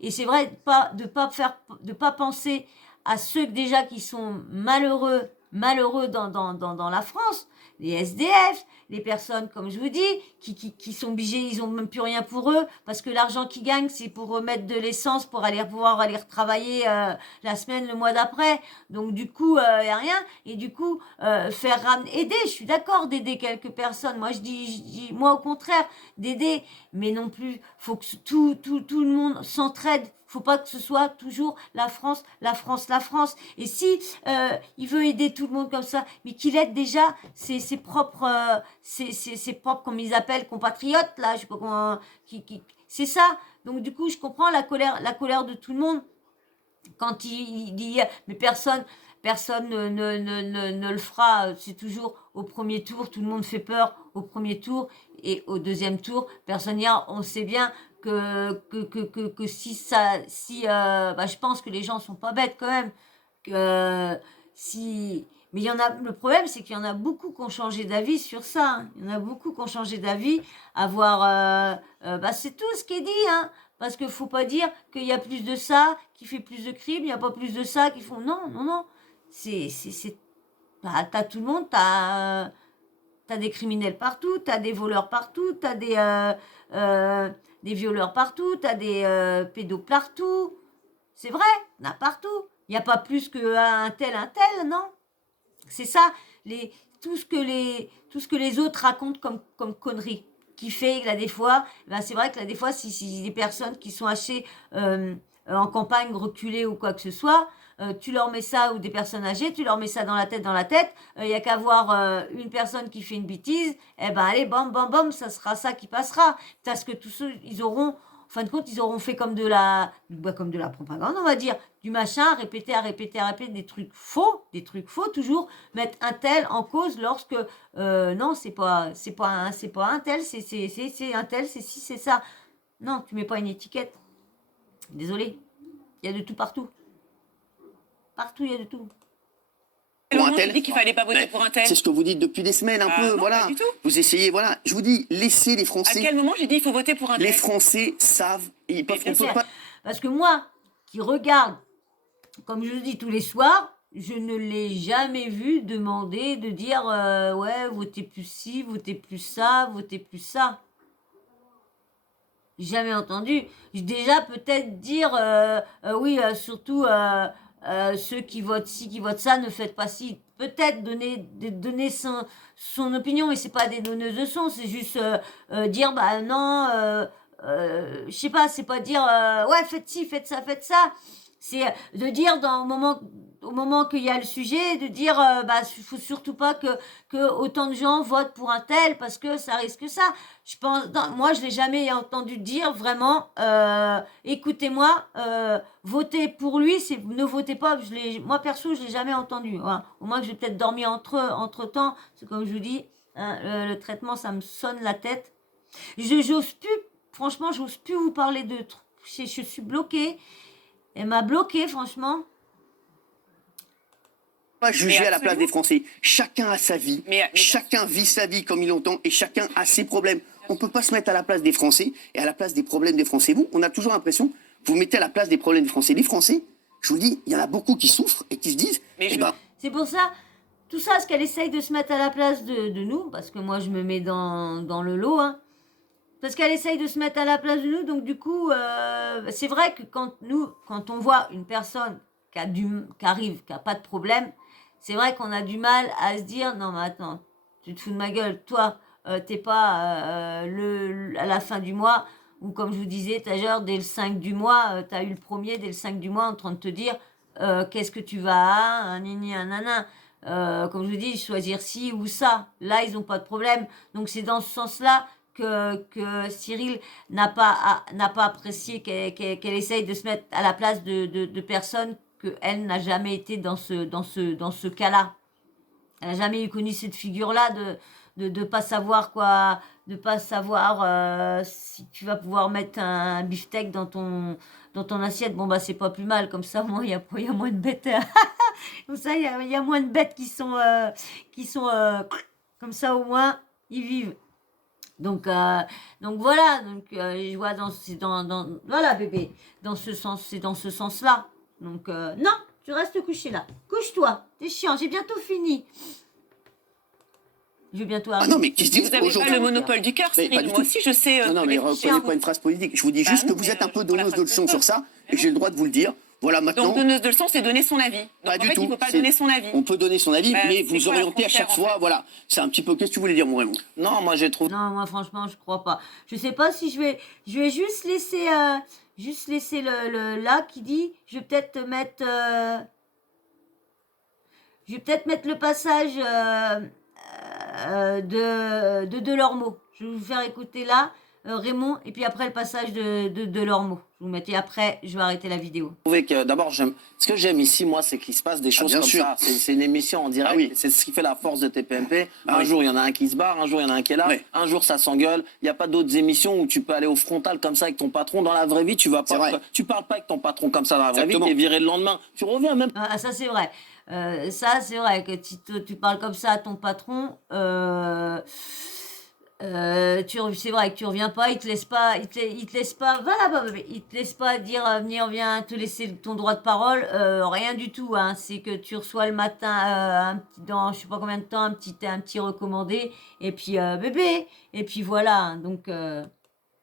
et c'est vrai de pas penser à ceux déjà qui sont malheureux dans la France, les SDF, les personnes, comme je vous dis, qui sont obligés, ils ont même plus rien pour eux, parce que l'argent qu'ils gagnent, c'est pour remettre de l'essence, pour pouvoir aller retravailler la semaine, le mois d'après. Donc du coup, il n'y a rien. Et du coup, aider, je suis d'accord d'aider quelques personnes. Moi, je dis, moi au contraire, d'aider, mais non plus, faut que tout le monde s'entraide. Faut pas que ce soit toujours la France. Et si il veut aider tout le monde comme ça, mais qu'il aide déjà ses propres, comme ils appellent, compatriotes, là, je sais pas comment, c'est ça. Donc du coup, je comprends la colère de tout le monde quand il dit, mais personne ne le fera. C'est toujours au premier tour, tout le monde fait peur au premier tour, et au deuxième tour, personne n'ira. On sait bien que je pense que les gens sont pas bêtes quand même, mais il y en a, le problème c'est qu'il y en a beaucoup qui ont changé d'avis sur ça, hein. Il y en a beaucoup qui ont changé d'avis, c'est tout ce qui est dit, hein, parce qu'il faut pas dire qu'il y a plus de ça qui fait plus de crimes, il n'y a pas plus de ça qui font, non, t'as tout le monde, T'as des criminels partout, t'as des voleurs partout, t'as des violeurs partout, t'as des pédos partout. C'est vrai, il y en a partout. Il n'y a pas plus qu'un tel, non. C'est ça, tout ce que les autres racontent comme conneries. Qui fait que là, des fois, ben c'est vrai que là, des fois, si des personnes qui sont assez en campagne, reculées ou quoi que ce soit, tu leur mets ça, ou des personnes âgées, tu leur mets ça dans la tête, il n'y a qu'à voir une personne qui fait une bêtise, eh ben allez, bam, bam, bam, ça sera ça qui passera. Parce que tous ceux, ils auront, en fin de compte, ils auront fait comme de la propagande, on va dire, du machin, répéter, des trucs faux toujours, mettre un tel en cause lorsque, non, c'est pas un tel, c'est un tel, c'est ci, c'est ça. Non, tu mets pas une étiquette. Désolé, il y a de tout partout. Partout, il y a de tout. Pour un tel, dit qu'il fallait pas voter pour un tel. C'est ce que vous dites depuis des semaines, un peu, non, voilà. pas du tout. Vous essayez, voilà. Je vous dis, laissez les Français. À quel moment j'ai dit il faut voter pour un tel? Les Français savent, et ils peuvent. bien sûr. Pas... Parce que moi, qui regarde, comme je le dis tous les soirs, je ne l'ai jamais vu demander de dire ouais, votez plus ci, votez plus ça, votez plus ça. Jamais entendu. Déjà peut-être dire oui, surtout ceux qui votent ci, qui votent ça, ne faites pas ci. Peut-être donner son opinion, mais c'est pas des donneuses de son, c'est juste dire bah non, je sais pas, c'est pas dire ouais, faites ci, faites ça, faites ça. C'est de dire au moment qu'il y a le sujet, de dire bah faut surtout pas que autant de gens votent pour un tel parce que ça risque ça. Je pense, moi je l'ai jamais entendu dire vraiment. Écoutez-moi, votez pour lui, ne votez pas. Moi perso je l'ai jamais entendu. Voilà. Au moins que j'ai peut-être dormi entre temps. C'est comme je vous dis, hein, le traitement ça me sonne la tête. J'ose plus, franchement j'ose plus vous parler de. Je suis bloquée. Elle m'a bloqué, franchement. Pas juger à la place des Français. Chacun a sa vie. Chacun vit sa vie comme il l'entend et chacun a ses problèmes. On ne peut pas se mettre à la place des Français et à la place des problèmes des Français. Vous, on a toujours l'impression, vous mettez à la place des problèmes des Français. Les Français, je vous dis, il y en a beaucoup qui souffrent et qui se disent... C'est pour ça, tout ça, ce qu'elle essaye de se mettre à la place de nous, parce que moi, je me mets dans le lot, hein. Parce qu'elle essaye de se mettre à la place de nous, donc du coup, c'est vrai que quand on voit une personne qui arrive, qui n'a pas de problème, c'est vrai qu'on a du mal à se dire, non mais attends, tu te fous de ma gueule, toi, t'es pas à la fin du mois, ou comme je vous disais, t'as genre dès le 5 du mois, t'as eu le premier, dès le 5 du mois, en train de te dire, qu'est-ce que tu vas, un nini, un nanan. Comme je vous dis, choisir ci ou ça. Là, ils n'ont pas de problème. Donc c'est dans ce sens-là que Cyril n'a pas apprécié qu'elle essaye de se mettre à la place de personnes qu'elle n'a jamais été dans ce cas-là. Elle n'a jamais connu cette figure-là de pas savoir quoi, de pas savoir si tu vas pouvoir mettre un beefsteak dans ton assiette. Bon bah c'est pas plus mal, comme ça au moins il y a moins de bêtes. Comme ça il y a moins de bêtes qui sont comme ça au moins ils vivent. Donc voilà, je vois voilà bébé, dans ce sens, c'est dans ce sens-là. Donc non, tu restes couché là. Couche-toi, t'es chiant, j'ai bientôt fini. Je vais bientôt arriver. Ah non, mais qu'est-ce que vous n'avez pas le monopole du cœur, Cyril. Moi aussi, je sais. Non, mais reprenez pas une phrase politique. Je vous dis juste que vous êtes un peu donneuse de leçons sur ça, et j'ai le droit de vous le dire. Voilà, maintenant. Donc, donneuse de leçons, c'est donner son avis. Donc, pas en du fait, tout. il ne faut pas donner son avis. On peut donner son avis, mais vous orienter à chaque fois. En fait. Voilà. C'est un petit peu. Qu'est-ce que tu voulais dire, mon Raymond? Non, moi, j'ai trouvé. Non, moi, franchement, je crois pas. Je sais pas si je vais juste laisser le là qui dit. Je vais peut-être mettre. Je vais peut-être mettre le passage de Delormeau. Je vais vous faire écouter là, Raymond, et puis après le passage de Delormeau. Je vous mettez après, je vais arrêter la vidéo. Je trouvais que d'abord, ce que j'aime ici, moi, c'est qu'il se passe des choses bien comme sûr. ça. C'est une émission en direct. Oui. C'est ce qui fait la force de TPMP. Ah un oui. jour, il y en a un qui se barre, un jour, il y en a un qui est là, Oui. un jour, ça s'engueule. Il n'y a pas d'autres émissions où tu peux aller au frontal comme ça avec ton patron. Dans la vraie vie, tu vas C'est pas. vrai. Tu parles pas avec ton patron comme ça dans la vraie Exactement. vie. T'es viré le lendemain. Tu reviens même. Ah, ça c'est vrai. Ça c'est vrai que tu parles comme ça à ton patron. C'est vrai que tu reviens pas, il te laisse pas, il te laisse pas, voilà, il te laisse pas dire venir, viens te laisser ton droit de parole, rien du tout, hein. C'est que tu reçois le matin, dans je sais pas combien de temps, un petit recommandé, et puis bébé, et puis voilà, hein. Donc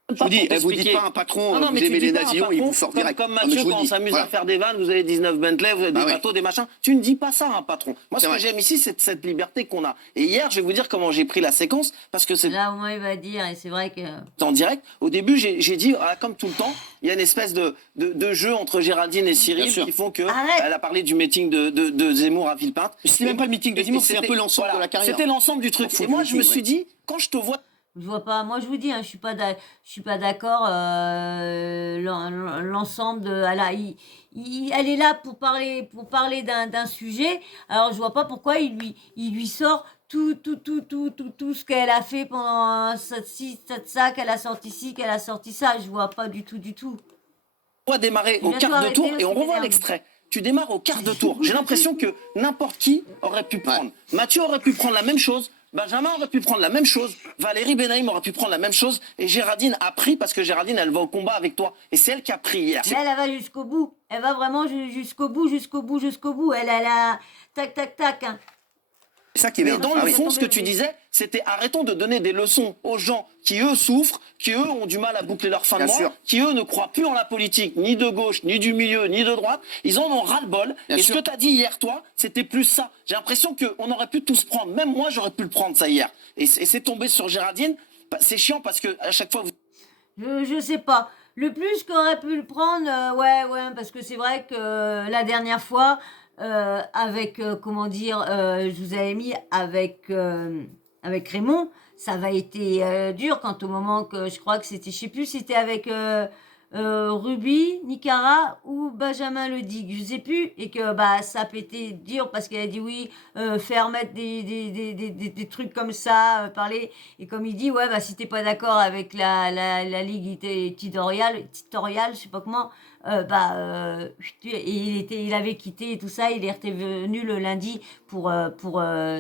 Je vous dis, vous dites pas à un patron, vous aimez les nazillons, il vous sort direct. Comme Mathieu, quand on s'amuse à faire des vannes, vous avez 19 Bentley, vous avez des bateaux, des machins. Tu ne dis pas ça à un patron. Moi, ce que j'aime ici, c'est cette liberté qu'on a. Et hier, je vais vous dire comment j'ai pris la séquence, parce que c'est là au moins il va dire, et c'est vrai que... en direct. Au début, j'ai dit, comme tout le temps, il y a une espèce de jeu entre Géraldine et Cyril qui font que... Elle a parlé du meeting de Zemmour à Villepinte. C'était même pas le meeting de Zemmour, c'est un peu l'ensemble de la carrière. C'était l'ensemble du truc. Et moi, je me suis dit, quand je te vois... Je vois pas, moi je vous dis, hein, je suis pas d'accord. L'ensemble de, elle est là pour parler d'un sujet. Alors je vois pas pourquoi il lui sort tout ce qu'elle a fait pendant ça, qu'elle a sorti ci, qu'elle a sorti ça. Je vois pas du tout. On va démarrer au quart de tour et on revoit l'extrait. Tu démarres au quart de tour. J'ai l'impression que n'importe qui aurait pu prendre. Mathieu aurait pu prendre la même chose. Benjamin aurait pu prendre la même chose, Valérie Benaïm aurait pu prendre la même chose, et Géraldine a pris parce que Géraldine, elle va au combat avec toi. Et c'est elle qui a pris hier. Mais elle va jusqu'au bout. Elle va vraiment jusqu'au bout. Elle a tac. Hein. C'est ça qui est bien. Mais dans le fond, ce que tu disais, c'était arrêtons de donner des leçons aux gens qui, eux, souffrent, qui, eux, ont du mal à boucler leur fin de mois, qui, eux, ne croient plus en la politique, ni de gauche, ni du milieu, ni de droite. Ils en ont ras-le-bol. Et ce que tu as dit hier, toi, c'était plus ça. J'ai l'impression qu'on aurait pu tous prendre. Même moi, j'aurais pu le prendre, ça, hier. Et c'est tombé sur Géraldine. C'est chiant parce que à chaque fois... Je sais pas. Le plus qu'aurait pu le prendre, ouais, parce que c'est vrai que la dernière fois... avec je vous avais mis avec Raymond, ça avait été dur quand au moment que je crois que c'était, je sais plus si c'était avec Ruby, Nicara ou Benjamin Ledigue, je sais plus, et que ça a pété dur parce qu'elle a dit oui, faire mettre des trucs comme ça, parler, et comme il dit si t'es pas d'accord avec la ligue éditoriale, je sais pas comment, et il avait quitté et tout ça, il est revenu le lundi pour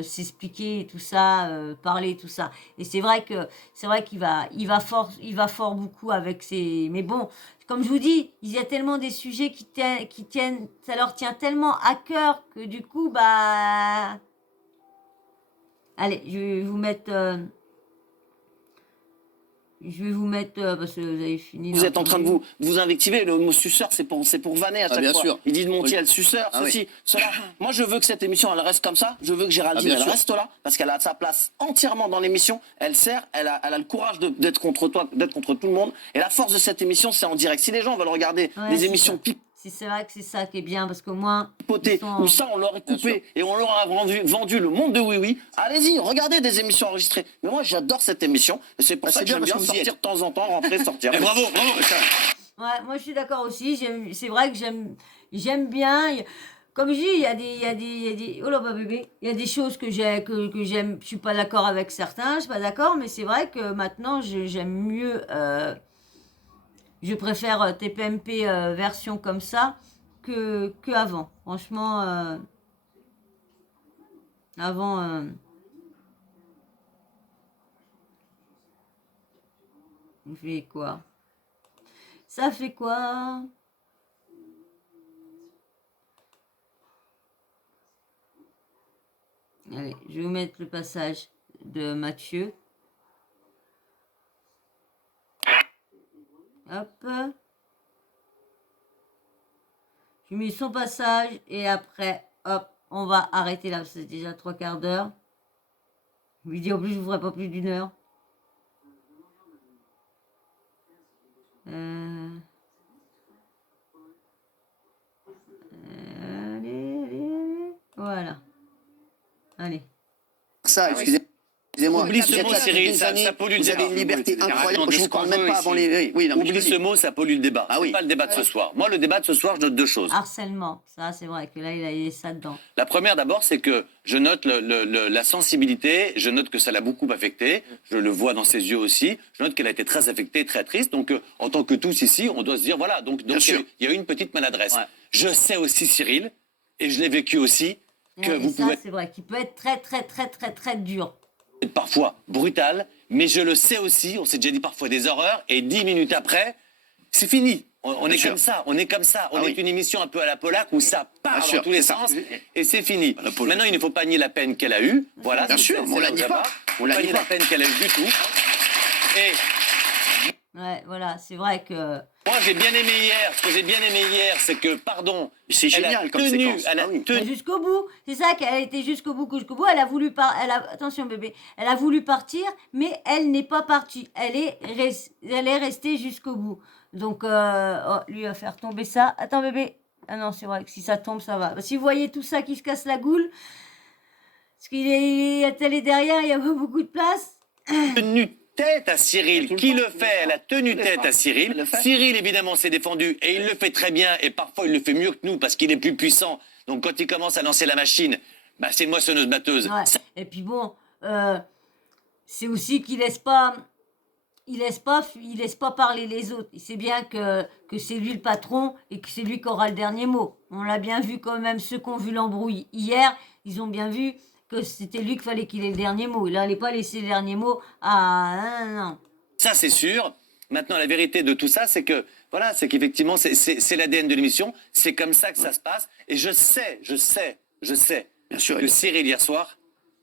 s'expliquer et tout ça, parler tout ça. Et c'est vrai qu'il va fort beaucoup avec ses, mais bon, comme je vous dis, il y a tellement des sujets qui tiennent, ça leur tient tellement à cœur que du coup allez, je vais vous mettre parce que vous avez fini. Vous êtes en train de vous invectiver. Le mot suceur, c'est pour vanner à chaque bien fois. sûr. Il dit de Montiel, suceur, ceci, cela. Moi, je veux que cette émission, elle reste comme ça. Je veux que Géraldine, elle reste là. Parce qu'elle a sa place entièrement dans l'émission. Elle sert, elle a le courage d'être contre toi, d'être contre tout le monde. Et la force de cette émission, c'est en direct. Si les gens veulent regarder des émissions c'est vrai que c'est ça qui est bien, parce qu'au moins... Ou ça, on l'aurait coupé et on leur a vendu le monde de Oui Oui. Allez-y, regardez des émissions enregistrées. Mais moi, j'adore cette émission. Et c'est pour ça que j'aime bien sortir de temps en temps, rentrer, sortir. Bravo. Ouais, moi, je suis d'accord aussi. C'est vrai que j'aime bien... Comme je dis, il y a des... Oh là, bébé. Il y a des choses que j'aime. Je suis pas d'accord avec certains, je suis pas d'accord. Mais c'est vrai que maintenant, j'aime mieux... Je préfère TPMP version comme ça que avant. Franchement, avant. Ça fait quoi? Ça fait quoi? Allez, je vais vous mettre le passage de Mathieu. Hop. Je mets son passage et après, hop, on va arrêter là. C'est déjà 3/4 d'heure. Je lui dis en plus, je ne vous ferai pas plus d'1 heure. Allez. Voilà. Allez. Ça, excusez-moi. Oublie ce mot, Cyril, ça pollue le débat. Vous avez une liberté incroyable. Je vous parle même pas avant les... Oublie ce mot, ça pollue le débat. C'est pas le débat de ce soir. Moi, le débat de ce soir, je note 2 choses. Harcèlement, ça c'est vrai que là, il a ça dedans. La première, d'abord, c'est que je note la sensibilité, je note que ça l'a beaucoup affectée, je le vois dans ses yeux aussi, je note qu'elle a été très affectée, très triste. Donc, en tant que tous ici, on doit se dire, voilà, donc il y a eu une petite maladresse. Ouais. Je sais aussi, Cyril, et je l'ai vécu aussi, que vous pouvez... C'est vrai, qu'il peut être très dur. parfois brutale, mais je le sais aussi, on s'est déjà dit parfois des horreurs, et 10 minutes après, c'est fini. On est comme ça, on est comme ça. On est une émission un peu à la Polac où ça part dans tous les sens et c'est fini. Maintenant, il ne faut pas nier la peine qu'elle a eue. Voilà, bien sûr, on la nie pas. On la nie la peine qu'elle a eue du tout. Et Ouais, voilà, c'est vrai que... moi, j'ai bien aimé hier. Ce que j'ai bien aimé hier, c'est que, pardon, C'est génial comme séquence. Elle a tenu. Jusqu'au bout, c'est ça qu'elle a été jusqu'au bout, elle a voulu attention bébé, elle a voulu partir, mais elle n'est pas partie, elle est restée jusqu'au bout. Donc, lui va faire tomber ça. Attends bébé, ah non c'est vrai que si ça tombe ça va. Si vous voyez tout ça qui se casse la goule, parce qu'il est derrière, il y a pas beaucoup de place. Tenu tête à Cyril. Qui le fait? Elle a tenu tête à Cyril. Cyril, évidemment, s'est défendu et il le fait très bien et parfois il le fait mieux que nous parce qu'il est plus puissant. Donc quand il commence à lancer la machine, bah, c'est une moissonneuse-batteuse. Ouais. Et puis bon, c'est aussi qu'il laisse pas parler les autres. Il sait bien que c'est lui le patron et que c'est lui qui aura le dernier mot. On l'a bien vu quand même, ceux qui ont vu l'embrouille hier, ils ont bien vu que c'était lui qu'il fallait qu'il ait le dernier mot. Il n'allait pas laisser le dernier mot à... Non. Ça, c'est sûr. Maintenant, la vérité de tout ça, c'est que, voilà, c'est qu'effectivement, c'est l'ADN de l'émission. C'est comme ça que ça se passe. Et je sais Bien sûr, que Cyril, hier soir,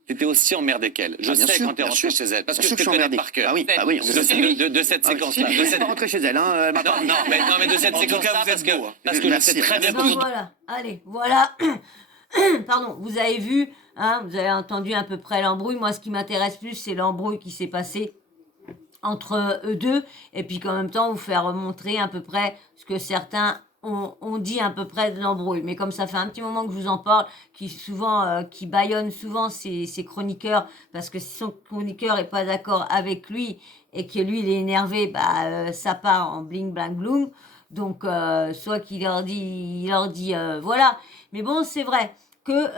t'étais aussi emmerdé qu'elle. Je sais quand t'es rentré chez elle. Parce que je te connais par cœur. Ah oui, De cette séquence-là. Je ne suis pas rentré chez elle. Hein, non, mais de cette séquence-là, parce que je sais très bien Donc voilà, allez, voilà. Pardon, vous avez vu, hein, vous avez entendu à peu près l'embrouille. Moi, ce qui m'intéresse plus, c'est l'embrouille qui s'est passée entre eux deux. Et puis qu'en même temps, vous faire montrer à peu près ce que certains ont dit à peu près de l'embrouille. Mais comme ça fait un petit moment que je vous en parle, qui bâillonne souvent ces chroniqueurs, parce que si son chroniqueur est pas d'accord avec lui et que lui, il est énervé, bah, ça part en bling, blang, bloom. Donc, soit qu'il leur dit, voilà. Mais bon, c'est vrai que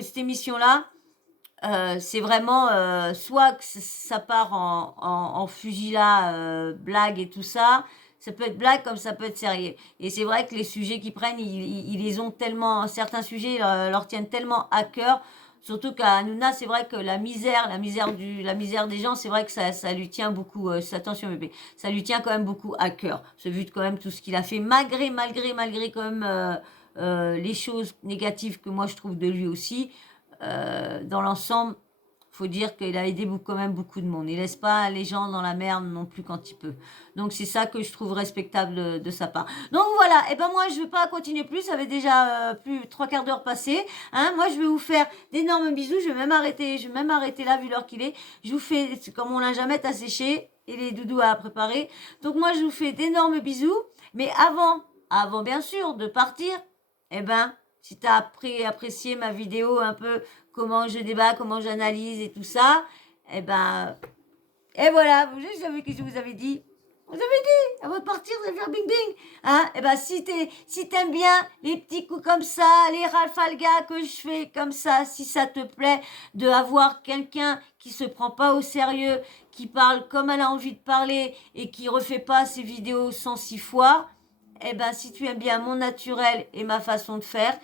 cette émission-là, c'est vraiment soit que ça part en fugilat, blague et tout ça. Ça peut être blague comme ça peut être sérieux. Et c'est vrai que les sujets qu'ils prennent, ils les ont tellement, certains sujets leur tiennent tellement à cœur. Surtout qu'à Hanouna, c'est vrai que la misère des gens, c'est vrai que ça lui tient beaucoup. Attention bébé, ça lui tient quand même beaucoup à cœur. Ce vu quand même tout ce qu'il a fait, malgré quand même les choses négatives que moi je trouve de lui aussi. Dans l'ensemble, faut dire qu'il a aidé quand même beaucoup de monde. Il laisse pas les gens dans la merde non plus quand il peut. Donc c'est ça que je trouve respectable de sa part. Donc voilà, et ben moi je veux pas continuer plus, ça avait déjà plus 3/4 d'heure passé. Hein, moi je vais vous faire d'énormes bisous, je vais même arrêter là vu l'heure qu'il est. Je vous fais, comme mon linge à sécher et les doudous à préparer. Donc moi je vous fais d'énormes bisous. Mais avant bien sûr de partir, eh ben, si tu as apprécié ma vidéo un peu, comment je débat, comment j'analyse et tout ça, eh ben, et voilà, vous savez ce que je vous avais dit. Vous avez dit, avant de partir, vous allez faire bing bing. Hein? Eh ben, si t'aimes bien les petits coups comme ça, les rafalgas que je fais comme ça, si ça te plaît de avoir quelqu'un qui se prend pas au sérieux, qui parle comme elle a envie de parler et qui refait pas ses vidéos 106 fois, eh ben, si tu aimes bien mon naturel et ma façon de faire,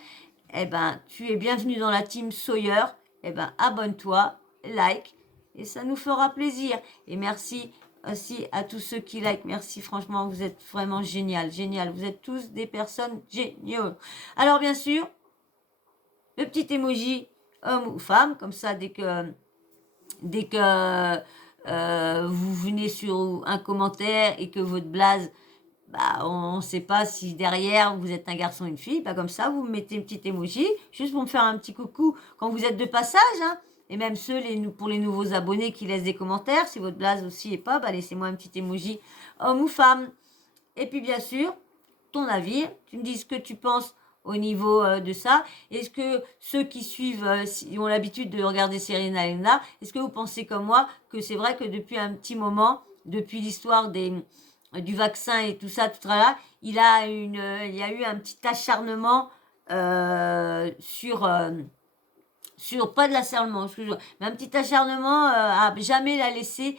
eh ben, tu es bienvenue dans la team Sawyer. Eh ben, abonne-toi, like, et ça nous fera plaisir. Et merci aussi à tous ceux qui like. Merci, franchement, vous êtes vraiment génial. Vous êtes tous des personnes géniaux. Alors, bien sûr, le petit emoji homme ou femme, comme ça, dès que vous venez sur un commentaire et que votre blaze, bah, on ne sait pas si derrière vous êtes un garçon ou une fille, bah, comme ça vous me mettez une petite emoji, juste pour me faire un petit coucou quand vous êtes de passage, hein. Et même pour les nouveaux abonnés qui laissent des commentaires, si votre blaze aussi est pas, bah, laissez-moi un petit emoji homme ou femme. Et puis bien sûr, ton avis, tu me dis ce que tu penses au niveau de ça. Est-ce que ceux qui suivent, ont l'habitude de regarder Cyril Hanouna, est-ce que vous pensez comme moi que c'est vrai que depuis un petit moment, depuis l'histoire du vaccin et tout ça, il y a eu un petit acharnement sur pas de l'acharnement, excusez-moi, mais un petit acharnement à jamais la laisser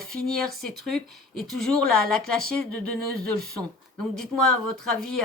finir ses trucs et toujours la clasher de donneuse de leçons. Donc dites-moi votre avis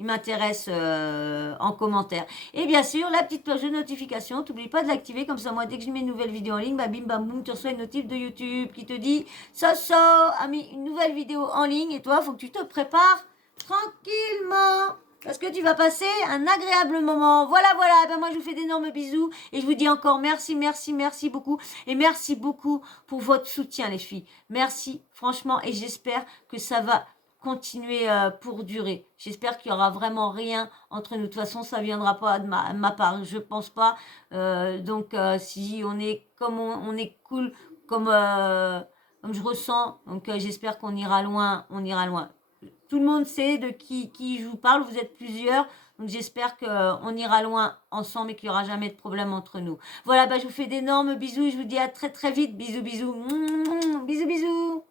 il m'intéresse en commentaire. Et bien sûr, la petite cloche de notification, t'oublie pas de l'activer, comme ça, moi, dès que je mets une nouvelle vidéo en ligne, bah, bim, bam, boum, tu reçois une notif de YouTube qui te dit, Soso a mis une nouvelle vidéo en ligne, et toi, faut que tu te prépares tranquillement. Parce que tu vas passer un agréable moment. Voilà, voilà. Ben moi, je vous fais d'énormes bisous. Et je vous dis encore merci, merci, merci beaucoup. Et merci beaucoup pour votre soutien, les filles. Merci, franchement. Et j'espère que ça va continuer pour durer. J'espère qu'il y aura vraiment rien entre nous. De toute façon, ça viendra pas de ma part. Je pense pas. Donc, si on est comme on est cool, comme je ressens. Donc, j'espère qu'on ira loin. On ira loin. Tout le monde sait de qui je vous parle, vous êtes plusieurs, donc j'espère qu'on ira loin ensemble et qu'il n'y aura jamais de problème entre nous. Voilà, bah, je vous fais d'énormes bisous, je vous dis à très très vite, bisous bisous, bisous bisous.